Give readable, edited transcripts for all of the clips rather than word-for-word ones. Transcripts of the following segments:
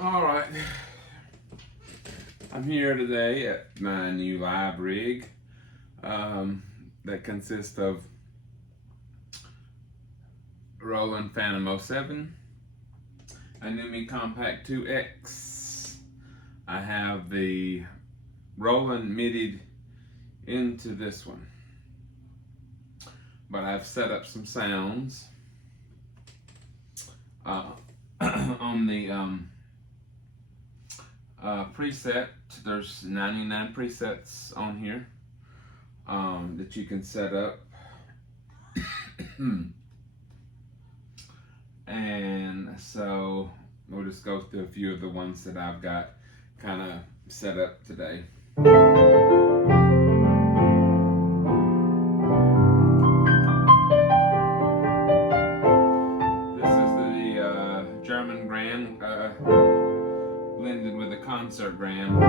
Alright, I'm here today at my new live rig that consists of Roland Phantom 07, a Numa Compact 2X. I have the Roland MIDI'd into this one, but I've set up some sounds on the preset. There's 99 presets on here that you can set up. And so we'll just go through a few of the ones that I've got kind of set up today. This is the German grand blended with a concert grand.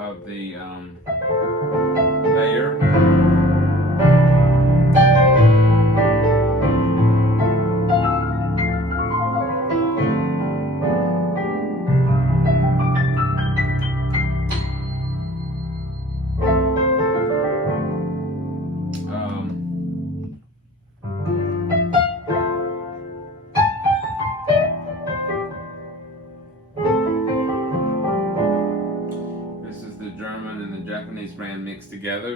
Of the layer. German and the Japanese brand mixed together.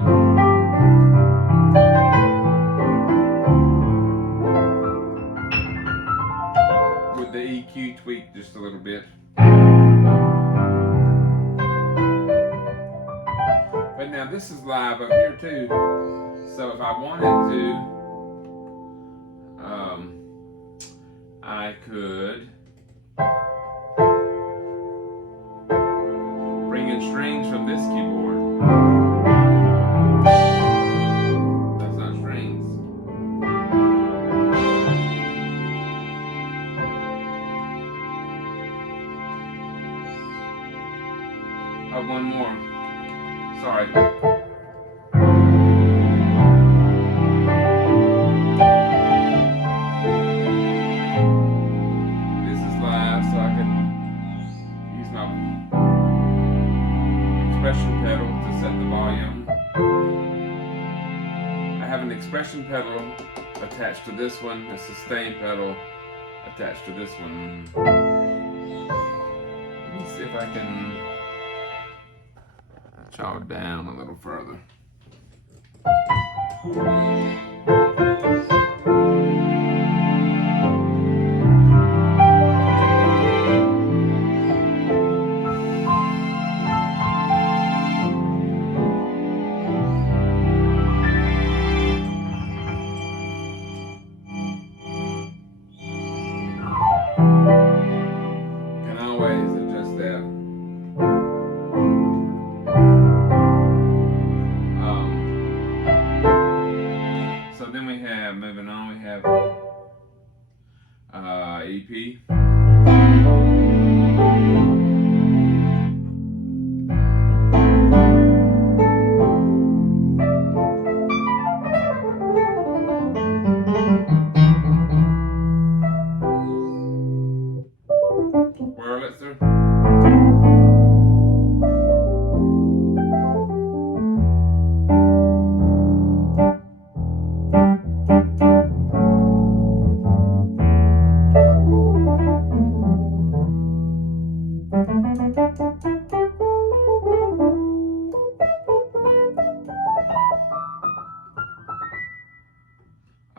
With the EQ tweaked just a little bit. But now this is live up here too. So if I wanted to, I could bring in strings from this keyboard. That's not strings. Oh, one more. Sorry. This is live, so I can use my expression pedal to set the volume. I have an expression pedal attached to this one, a sustain pedal attached to this one. Let me see if I can chow it down a little further. Can always adjust that. So then we have, moving on, we have EP.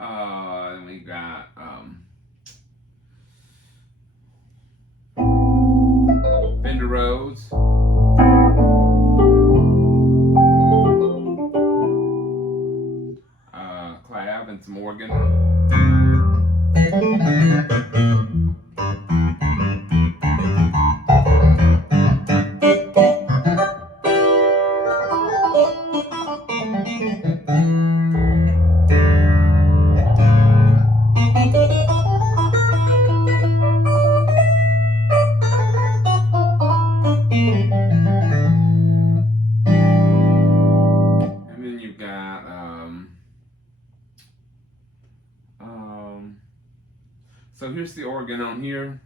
Then we got Fender Rhodes, clav, and some organ. And then you've got so here's the organ on here.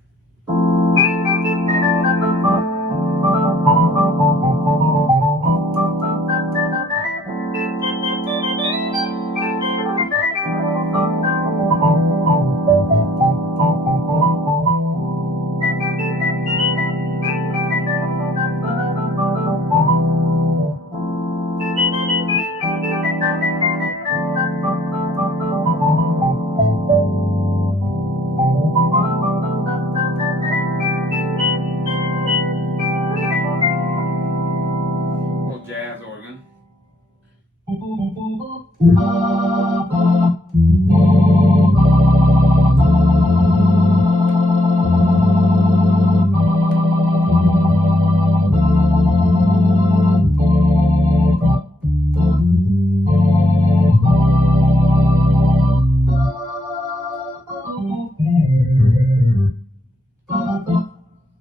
Little jazz organ.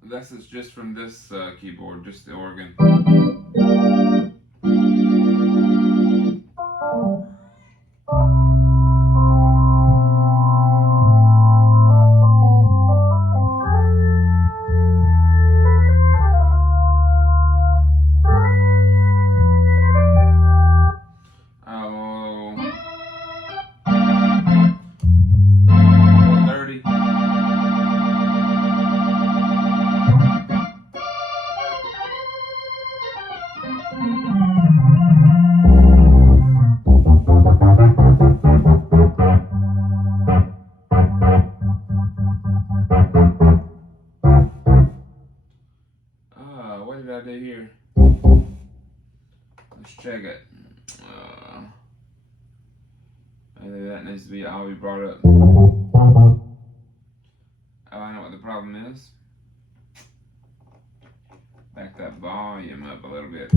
This is just from this keyboard, just the organ. What did I do here? Let's check it. Maybe that needs to be all we brought up. Oh, I know what the problem is. Back that volume up a little bit.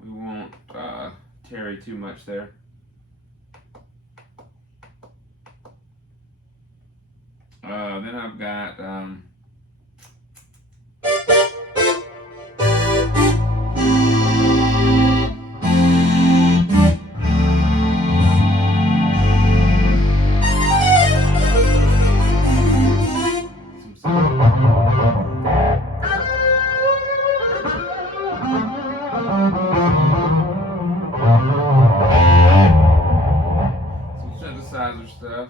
We won't tarry too much there. Then I've got synthesizer stuff.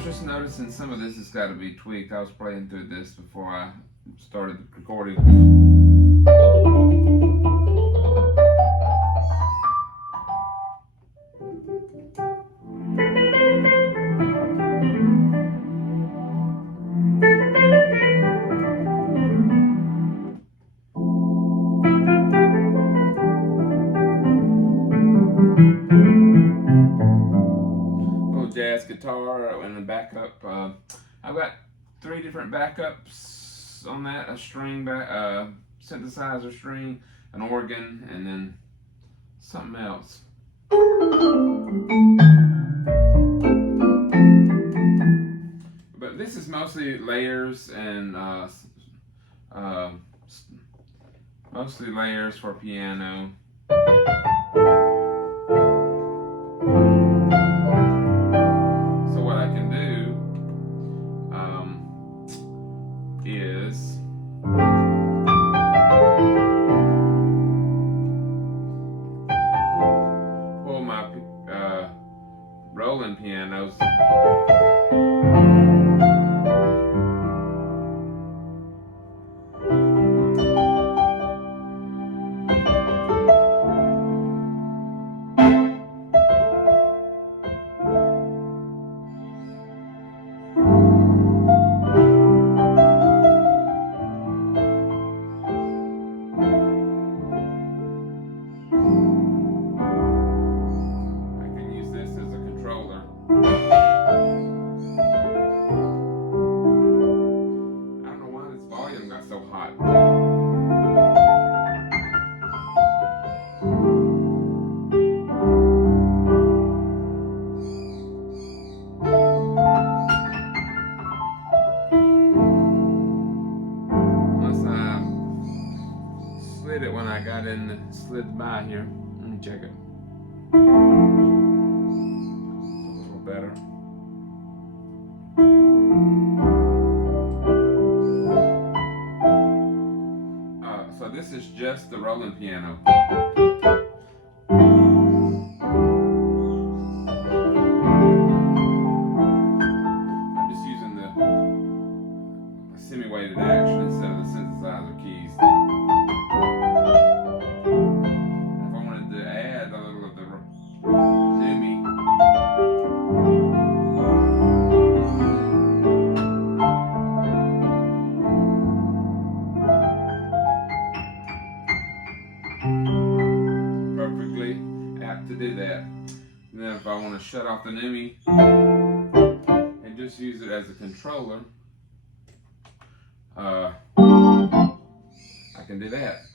was just noticing some of this has got to be tweaked. I was playing through this before I started recording. Jazz guitar and the backup. I've got 3 different backups on that: a string synthesizer string, an organ, and then something else. But this is mostly layers and mostly layers for piano. Is pull my Roland pianos it when I got in, slid by here. Let me check it. A little better. So this is just the Roland piano. I'm just using the semi-weighted action instead of the synthesizer keys. To do that. And then if I want to shut off the Numa and just use it as a controller, I can do that.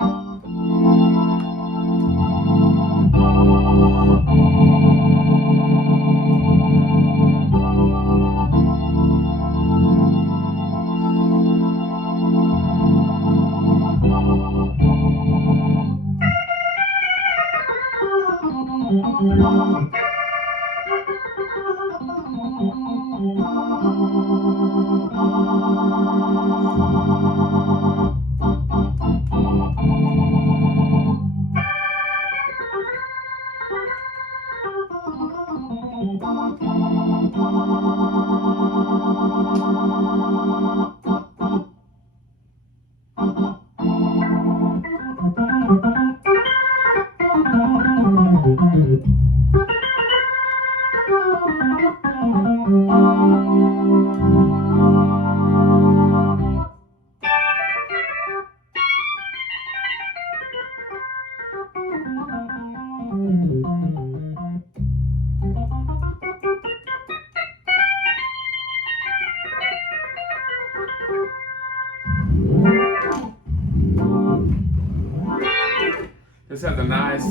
This has a nice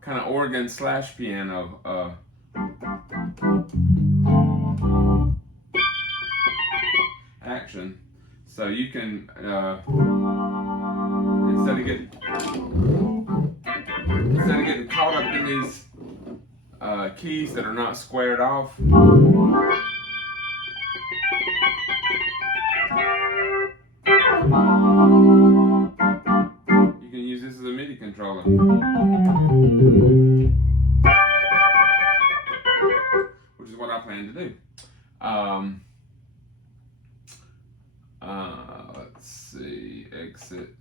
kind of organ slash piano action, so you can instead of getting caught up in these keys that are not squared off, you can use this as a MIDI controller. I plan to do. Let's see, exit.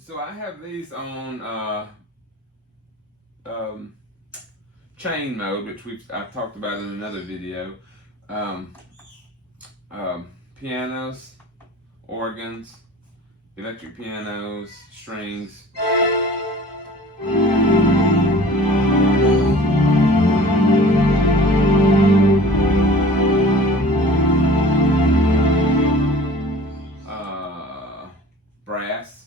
So I have these on chain mode, which I've talked about in another video. Pianos, organs, electric pianos, strings. Brass.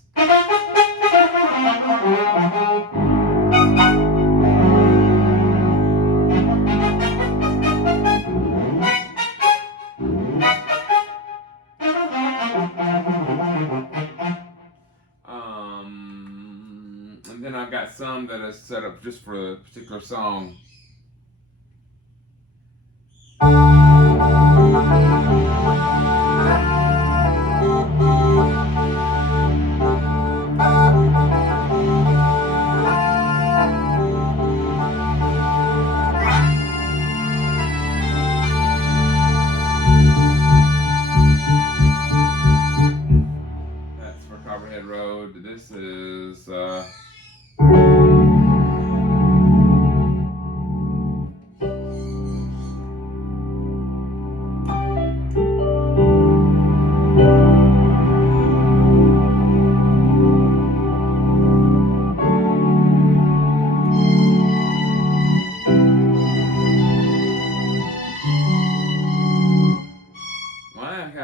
And then I've got some that are set up just for a particular song. That's for Copperhead Road. This is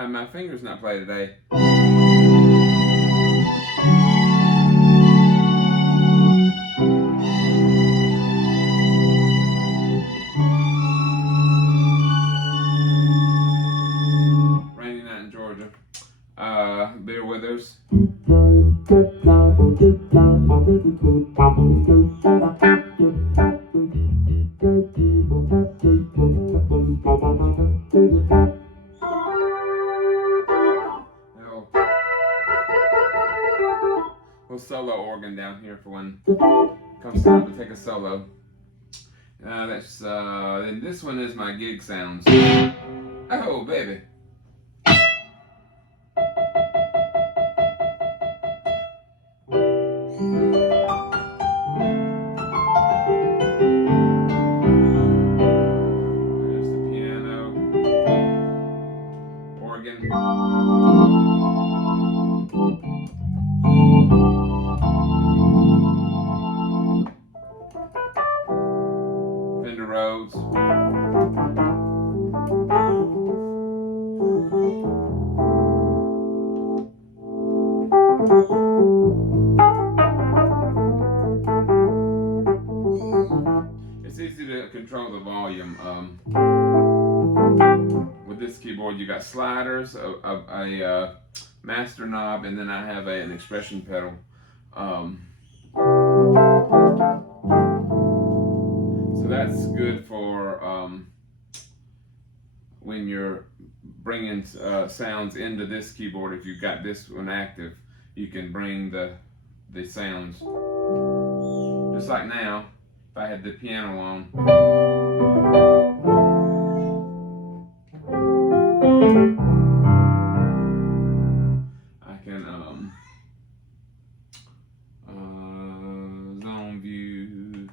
my finger's not play today. Rainy night in Georgia. Beer Withers. Little solo organ down here for when it comes time to take a solo. Then this one is my gig sounds. Oh, baby. There's the piano, organ. Fender Rhodes. It's easy to control the volume. With this keyboard, you got sliders, a master knob, and then I have an expression pedal. So that's good for when you're bringing sounds into this keyboard. If you've got this one active, you can bring the sounds. Just like now, if I had the piano on. I can zone view.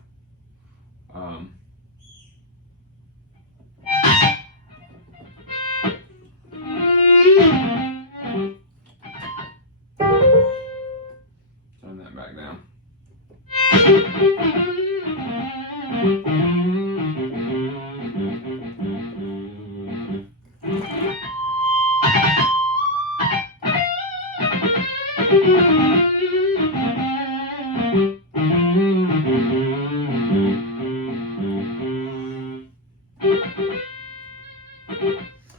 Turn that back down.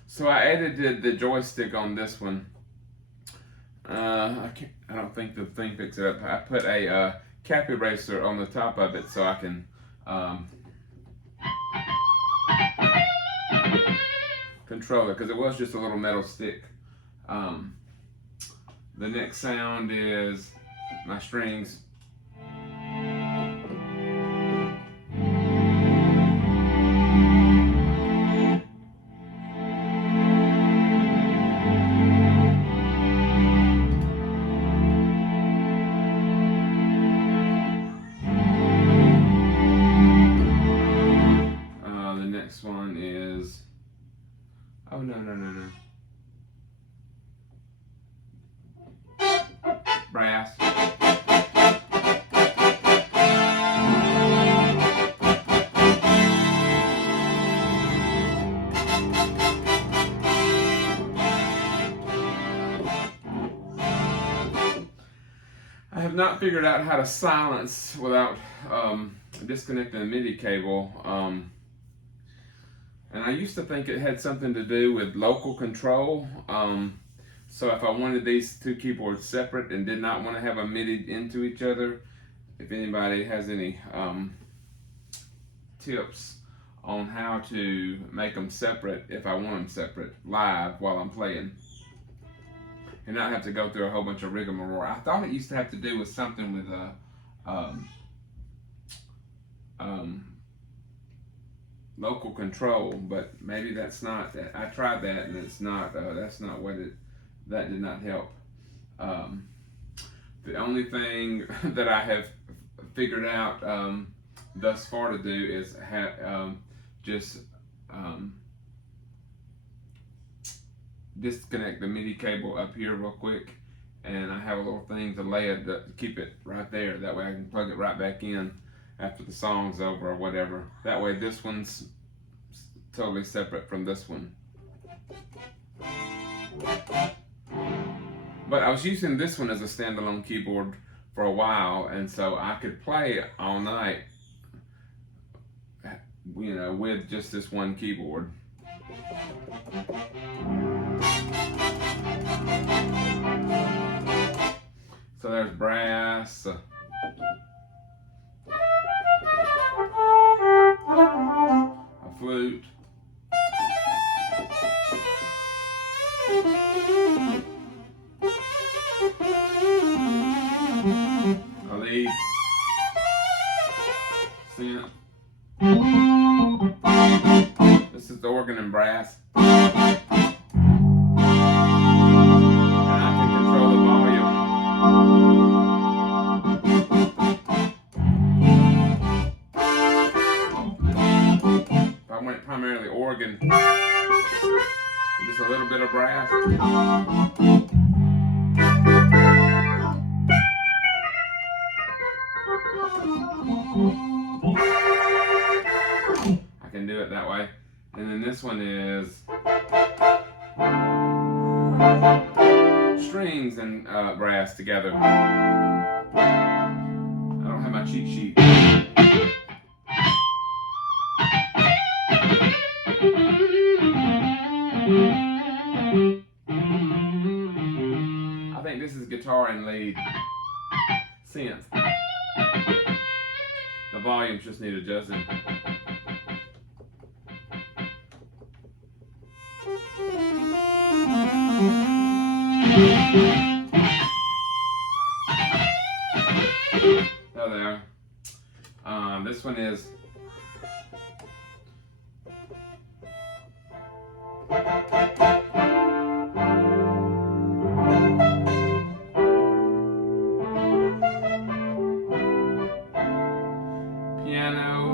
So I edited the joystick on this one. I don't think the thing picks it up. I put a cap eraser on the top of it so I can controller, because it was just a little metal stick. The next sound is my strings. The next one is, oh no. Brass. I have not figured out how to silence without disconnecting the MIDI cable. And I used to think it had something to do with local control. So if I wanted these two keyboards separate and did not want to have them MIDI into each other, if anybody has any tips on how to make them separate, if I want them separate live while I'm playing, and not have to go through a whole bunch of rigmarole. I thought it used to have to do with something with local control, but maybe that's not. I tried that and it's not. That's not what it. That did not help. The only thing that I have figured out thus far to do is just disconnect the MIDI cable up here real quick, and I have a little thing to lay it to keep it right there. That way I can plug it right back in after the song's over or whatever. That way this one's totally separate from this one. But I was using this one as a standalone keyboard for a while, and so I could play all night, you know, with just this one keyboard. So there's brass, a flute, a lead, synth. This is the organ and brass. And I can control the volume. If I went primarily organ, just a little bit of brass. I can do it that way. And then this one is strings and brass together. I don't have my cheat sheet. I think this is guitar and lead. Synth. The volumes just need adjusting. Oh, there. This one is piano.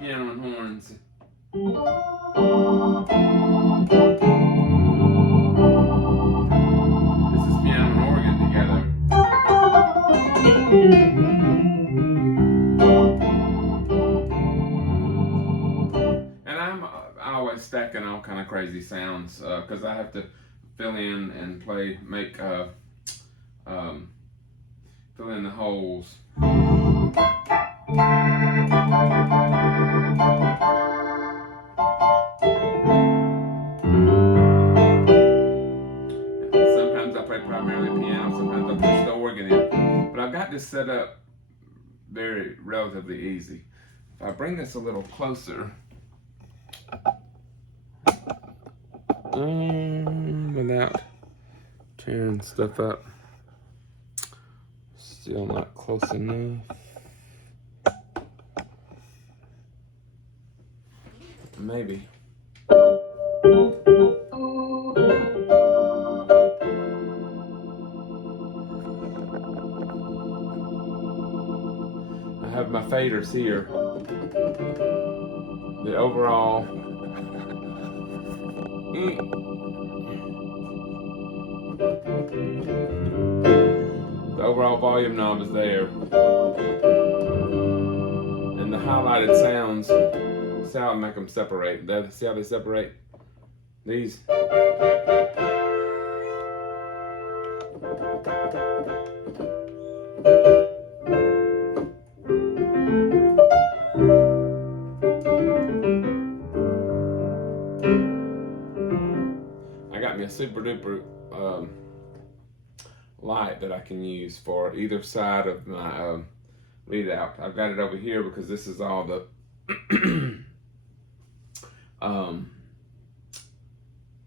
Piano and horns. This is piano and organ together. And I'm always stacking all kind of crazy sounds because I have to fill in and play, make fill in the holes. Sometimes I play primarily piano, sometimes I push the organ in. But I've got this set up very relatively easy. If I bring this a little closer, without tearing stuff up, still not close enough. Maybe. I have my faders here. The overall volume knob is there. And the highlighted sounds, see how I make them separate. See how they separate? These. I got me a super duper light that I can use for either side of my lead out. I've got it over here because this is all the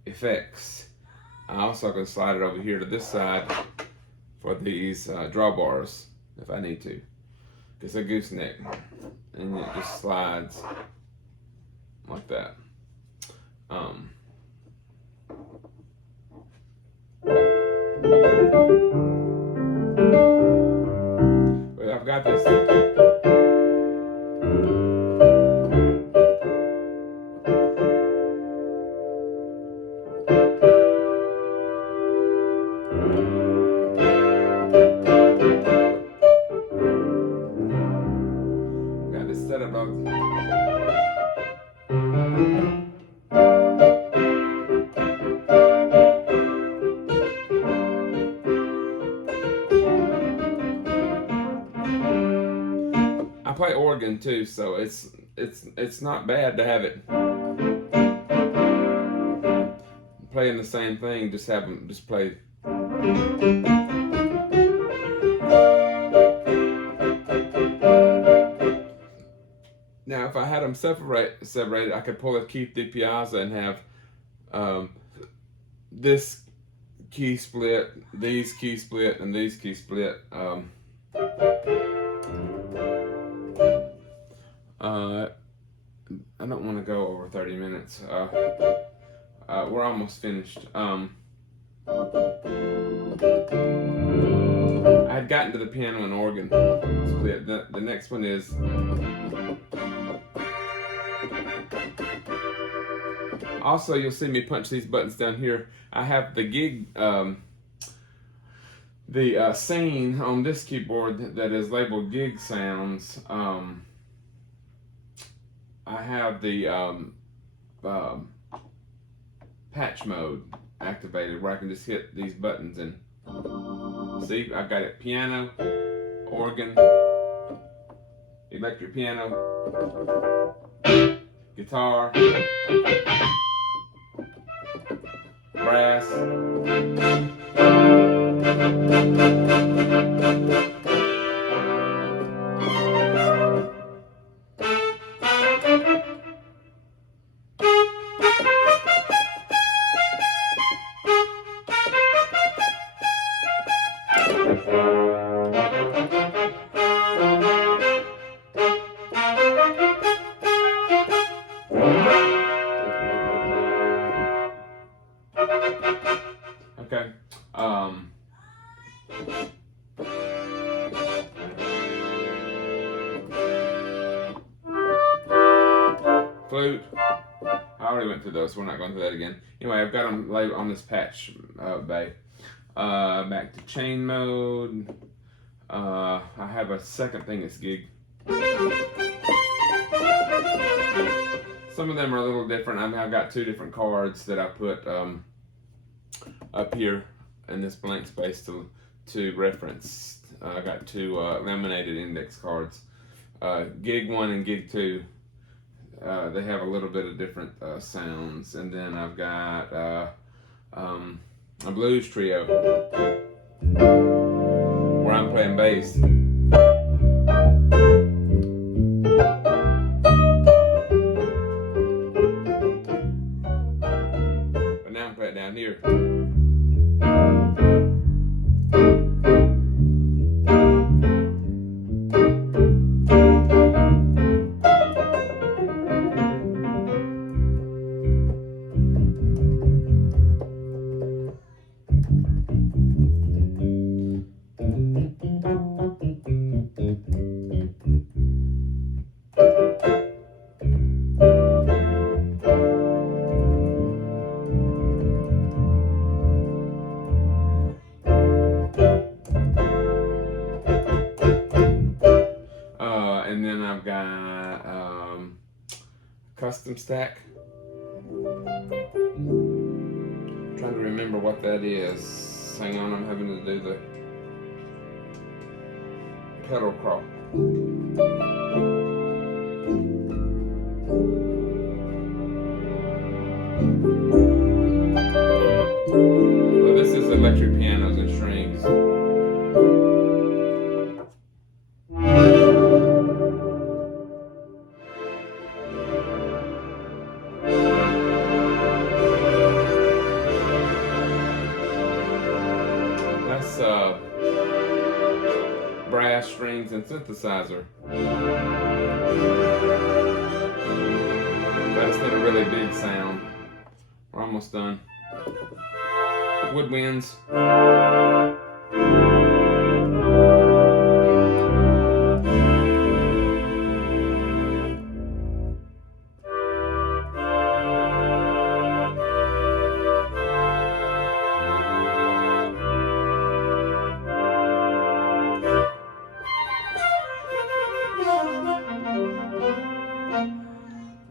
effects. I also can slide it over here to this side for these drawbars if I need to. It's a gooseneck and it just slides like that. But I've got this. Got this set up. I play organ too, so it's not bad to have it playing the same thing. Just have them just play. Now, if I had them separated, I could pull a Keith DiPiazza and have this key split, these key split, and these key split. I don't want to go over 30 minutes. We're almost finished. I had gotten to the piano and organ split. The next one is also, you'll see me punch these buttons down here. I have the gig, the scene on this keyboard that is labeled gig sounds. I have the patch mode activated where I can just hit these buttons and see, I've got it piano, organ, electric piano, guitar, brass. Okay. Flute. I already went through those, so we're not going through that again. Anyway, I've got them labeled on this patch bay. Back to chain mode. I have a second thing that's gig. Some of them are a little different. I've got two different cards that I put up here in this blank space to to reference. I got two laminated index cards. Gig 1 and Gig 2, they have a little bit of different sounds. And then I've got a blues trio where I'm playing bass. But now I'm playing down here. And then I've got custom stack. I'm trying to remember what that is. Hang on, I'm having to do the pedal crawl. So this is electric pianos and strings. That's brass strings and synthesizer. That's got a really big sound. We're almost done. Woodwinds.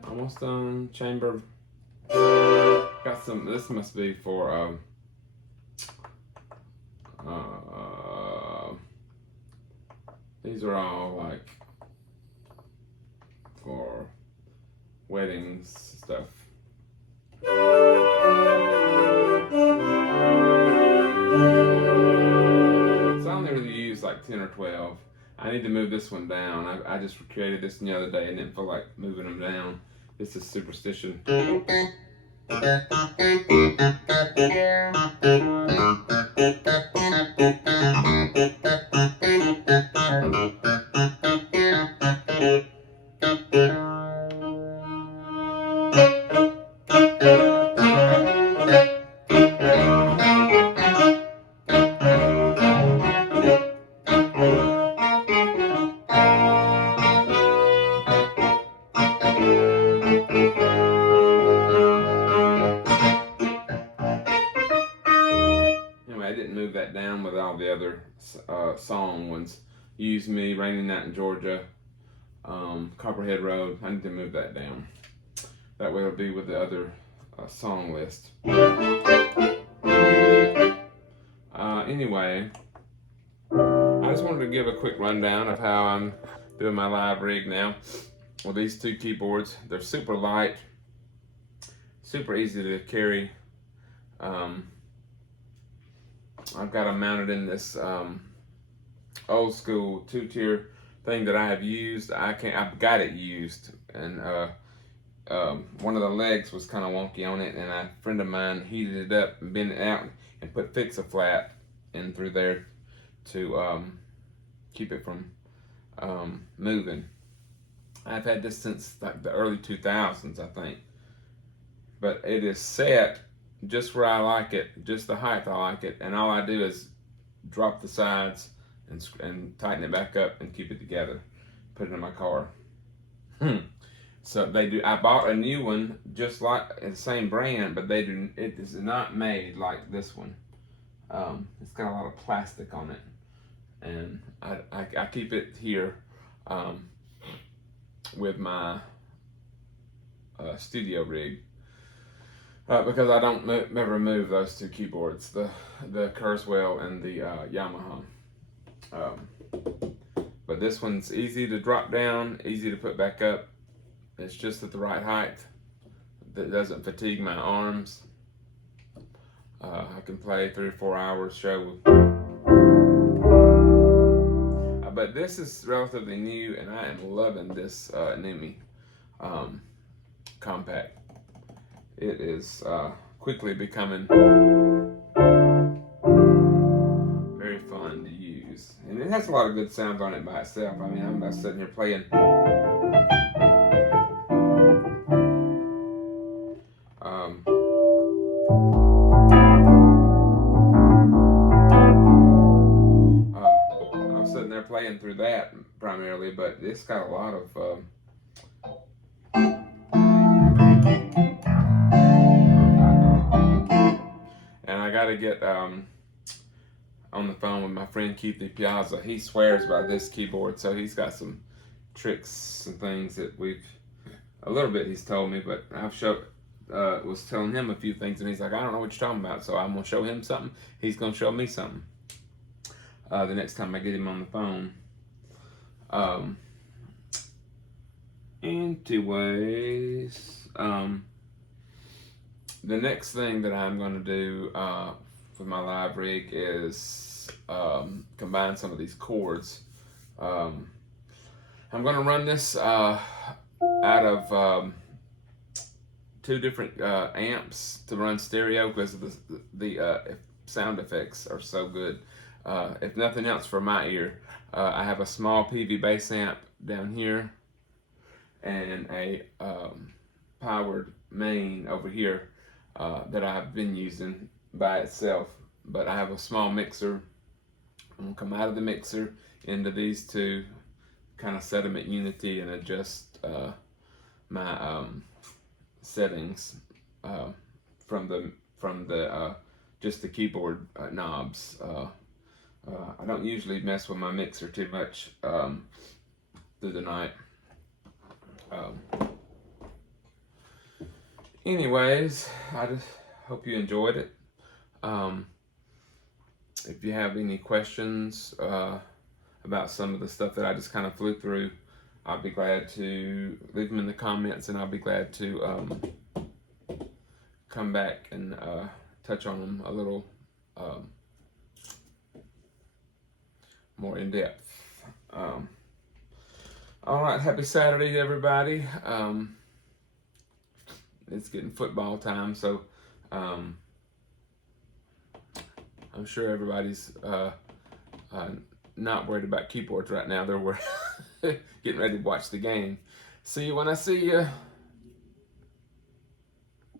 Almost done. Chamber. Got some. This must be for these are all like for weddings stuff. So I only really use like 10 or 12. I need to move this one down. I just created this the other day and didn't feel like moving them down. This is superstition. Anyway, I didn't move that down with all the other song ones. Use Me, Rainy Night in Georgia, Copperhead Road. I need to move that down. That way it'll be with the other song list. Anyway, I just wanted to give a quick rundown of how I'm doing my live rig now with these two keyboards. They're super light, super easy to carry. I've got them mounted in this old school 2-tier thing that I have used. I've got it used, and one of the legs was kind of wonky on it, and a friend of mine heated it up and bent it out and put Fix-A-Flat in through there to keep it from moving. I've had this since like the early 2000s, I think, but it is set just where I like it, just the height I like it, and all I do is drop the sides and tighten it back up and keep it together, put it in my car. So they do. I bought a new one just like the same brand, but they do. It is not made like this one. It's got a lot of plastic on it, and I keep it here with my studio rig. because I don't ever move those two keyboards, the Kurzweil and the Yamaha. But this one's easy to drop down, easy to put back up. It's just at the right height that doesn't fatigue my arms. I can play 3 or 4 hours show. But this is relatively new, and I am loving this Numa compact. It is quickly becoming very fun to use, and it has a lot of good sounds on it by itself. I mean, I'm not sitting here playing. I'm sitting there playing through that primarily, but it's got a lot of and I gotta get on the phone with my friend Keith Piazza. He swears by this keyboard, so he's got some tricks and things that a little bit he's told me, but I've was telling him a few things, and he's like, I don't know what you're talking about, so I'm gonna show him something. He's gonna show me something the next time I get him on the phone. Anyways, the next thing that I'm gonna do for my live rig is combine some of these chords. I'm gonna run this out of 2 different amps to run stereo because of the sound effects are so good. If nothing else for my ear, I have a small PV bass amp down here and a powered main over here that I've been using by itself. But I have a small mixer. I'm gonna come out of the mixer into these 2, kind of set them at unity and adjust my settings from the just the keyboard knobs. I don't usually mess with my mixer too much through the night. Anyways, I just hope you enjoyed it. If you have any questions about some of the stuff that I just kind of flew through, I'll be glad to leave them in the comments, and I'll be glad to come back and touch on them a little more in depth. All right, happy Saturday, everybody. It's getting football time, so I'm sure everybody's not worried about keyboards right now. They're getting ready to watch the game. See you when I see you.